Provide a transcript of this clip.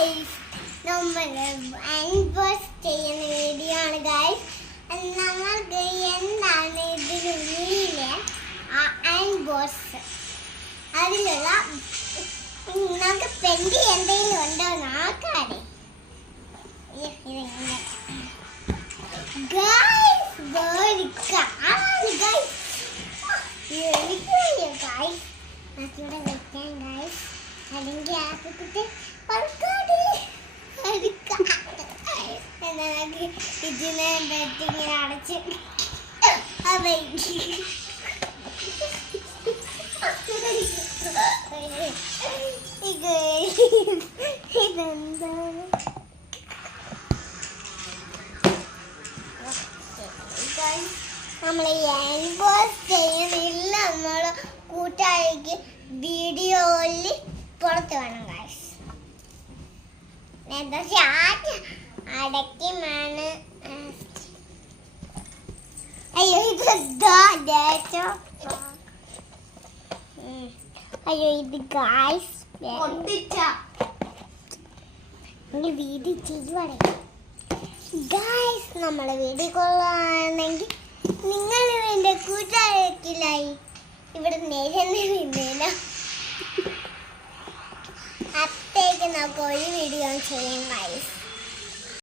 Guys നമ്മൾ unbox ചെയ്യുന്ന video ആണ് ഗൈസ്. നമ്മൾക്ക് എന്താണ് ഇതിനുള്ളിലെ അൺബോക്സ് അതിലുള്ള നമുക്ക് പെൻഡി എന്തെങ്കിലും ഉണ്ടോ നോക്കാതെ ഗൈസ് ഇവിടെ വെക്കാൻ ഗൈസ്. അല്ലെങ്കിൽ ആപ്പിട്ട് ഇതിനെ ഇങ്ങനെ അടച്ച് ഇതെന്താണ് നമ്മൾ അൺബോക്സ് ചെയ്യുന്നില്ല. നമ്മൾ കൂട്ടാളിക്ക് വീഡിയോയിൽ പുറത്ത് വേണം ഗൈസ്. അടയ്ക്കുമാണ്. അയ്യോ ഇത് അയ്യോ ഇത് ഗൈസ് വീഡിയോ ചെയ്യുവാണ് ഗൈസ്. നമ്മളെ വീഡിയോ കൊള്ളാണെങ്കിൽ നിങ്ങൾ എൻ്റെ കൂട്ടുകാർക്കില്ലായി ഇവിടെ നേരുന്നില്ല. അത്തേക്ക് നമുക്ക് ഒരു വീഡിയോ ചെയ്യാം ഗൈസ്.